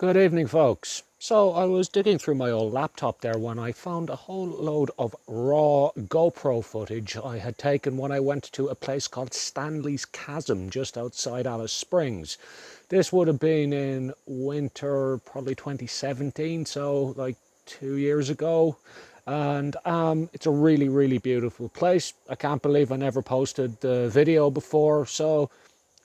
Good evening, folks. So I was digging through my old laptop there when I found a whole load of raw GoPro footage I had taken when I went to a place called Standley's Chasm just outside Alice Springs. This would have been in winter, probably 2017, so like 2 years ago. And it's a really beautiful place. I can't believe I never posted the video before, so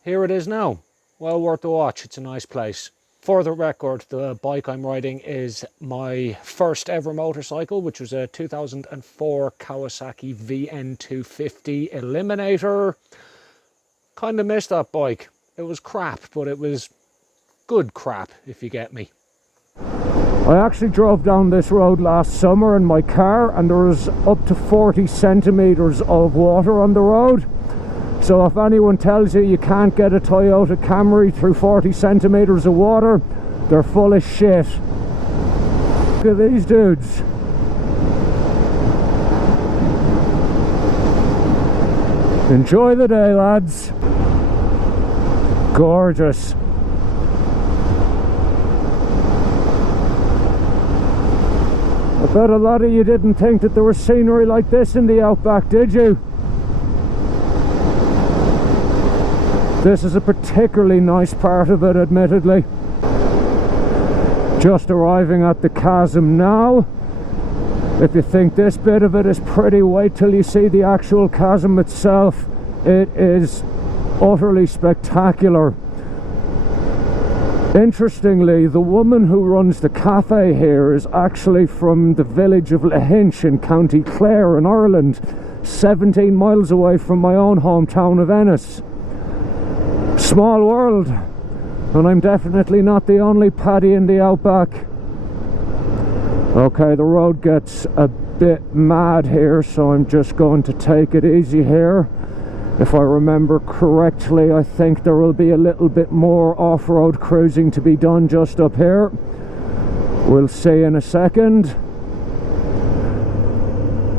here it is now. Well worth a watch. It's a nice place. For the record, the bike I'm riding is my first ever motorcycle, which was a 2004 Kawasaki VN250 Eliminator. Kind of missed that bike. It was crap, but it was good crap, if you get me. I actually drove down this road last summer in my car and there was up to 40 centimetres of water on the road. So if anyone tells you you can't get a Toyota Camry through 40 centimetres of water, they're full of shit. Look at these dudes. Enjoy the day, lads. Gorgeous. I bet a lot of you didn't think that there was scenery like this in the Outback, did you? This is a particularly nice part of it, admittedly. Just arriving at the Chasm now. If you think this bit of it is pretty, wait till you see the actual Chasm itself. It is utterly spectacular. Interestingly, the woman who runs the cafe here is actually from the village of Lahinch in County Clare in Ireland, 17 miles away from my own hometown of Ennis. Small world, and I'm definitely not the only Paddy in the Outback. Okay, the road gets a bit mad here, so I'm just going to take it easy here. If I remember correctly, I think there will be a little bit more off-road cruising to be done just up here. We'll see in a second.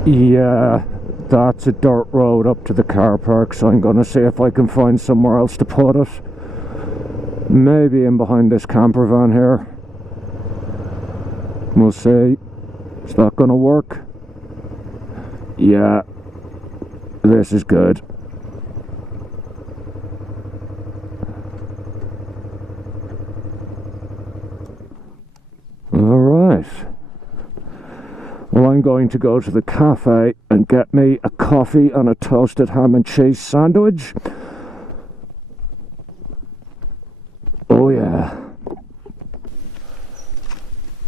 Yeah, that's a dirt road up to the car park, so I'm going to see if I can find somewhere else to put it. Maybe in behind this camper van here. We'll see. Is that going to work? Yeah, this is good. Alright. Well, I'm going to go to the cafe and get me a coffee and a toasted ham and cheese sandwich. Oh yeah.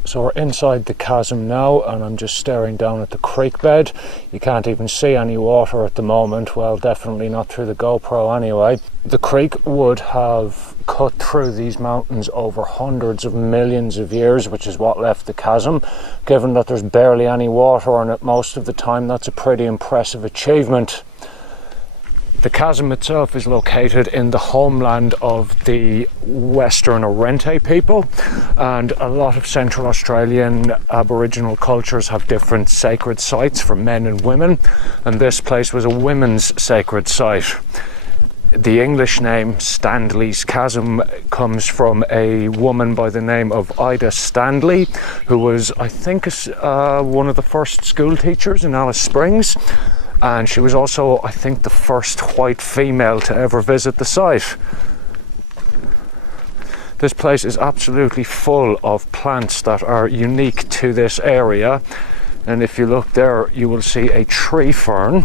So we're inside the Chasm now, and I'm just staring down at the creek bed. You can't even see any water at the moment. Well, definitely not through the GoPro anyway. The creek would have cut through these mountains over hundreds of millions of years, which is what left the Chasm. Given that there's barely any water in it most of the time, that's a pretty impressive achievement. The Chasm itself is located in the homeland of the Western Arrente people, and a lot of Central Australian Aboriginal cultures have different sacred sites for men and women, and this place was a women's sacred site. The English name Standley's Chasm comes from a woman by the name of Ida Standley, who was, I think, one of the first school teachers in Alice Springs. And she was also, I think, the first white female to ever visit the site. This place is absolutely full of plants that are unique to this area. And if you look there, you will see a tree fern,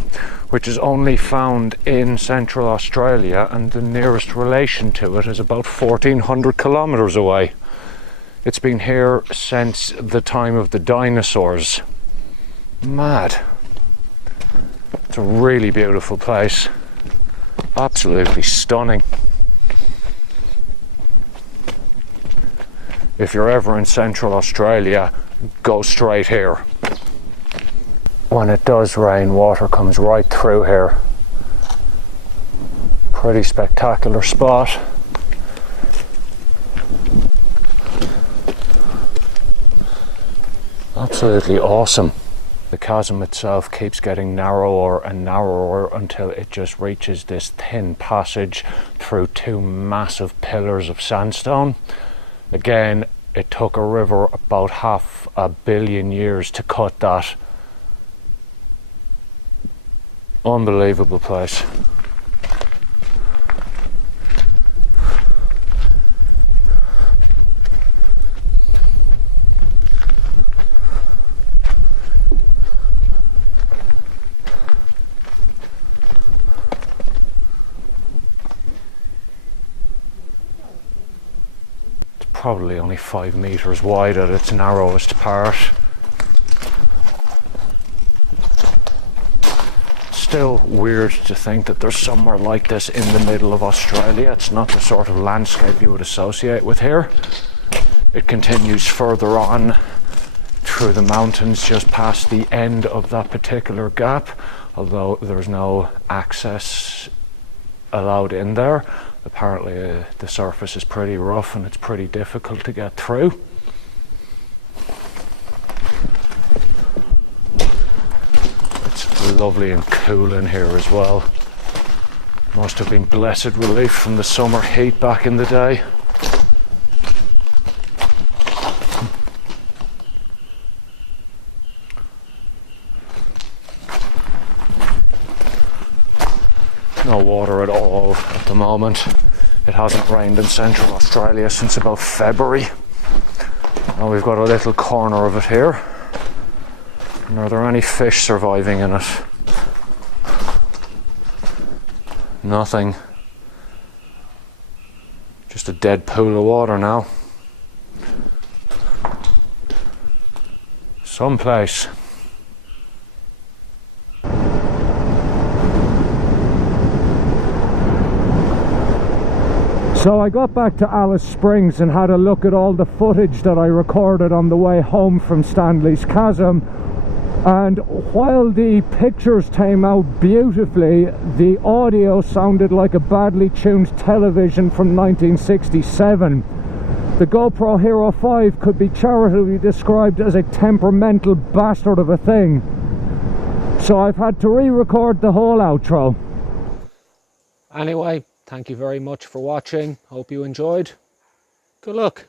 which is only found in Central Australia, and the nearest relation to it is about 1,400 kilometers away. It's been here since the time of the dinosaurs. Mad. It's a really beautiful place. Absolutely stunning. If you're ever in Central Australia, go straight here. When it does rain, water comes right through here. Pretty spectacular spot. Absolutely awesome. The chasm itself keeps getting narrower and narrower until it just reaches this thin passage through two massive pillars of sandstone. Again, it took a river about 500 million years to cut that. Unbelievable place. Probably only 5 meters wide at its narrowest part. Still weird to think that there's somewhere like this in the middle of Australia. It's not the sort of landscape you would associate with here. It continues further on through the mountains just past the end of that particular gap, although there's no access allowed in there. Apparently the surface is pretty rough and it's pretty difficult to get through. It's lovely and cool in here as well. Must have been blessed relief from the summer heat back in the day. No water at all at the moment. It hasn't rained in Central Australia since about February. Now we've got a little corner of it here. And are there any fish surviving in it? Nothing. Just a dead pool of water now. Someplace. So I got back to Alice Springs and had a look at all the footage that I recorded on the way home from Standley's Chasm, and while the pictures came out beautifully, the audio sounded like a badly tuned television from 1967. The GoPro Hero 5 could be charitably described as a temperamental bastard of a thing. So I've had to re-record the whole outro. Anyway, thank you very much for watching. Hope you enjoyed. Good luck.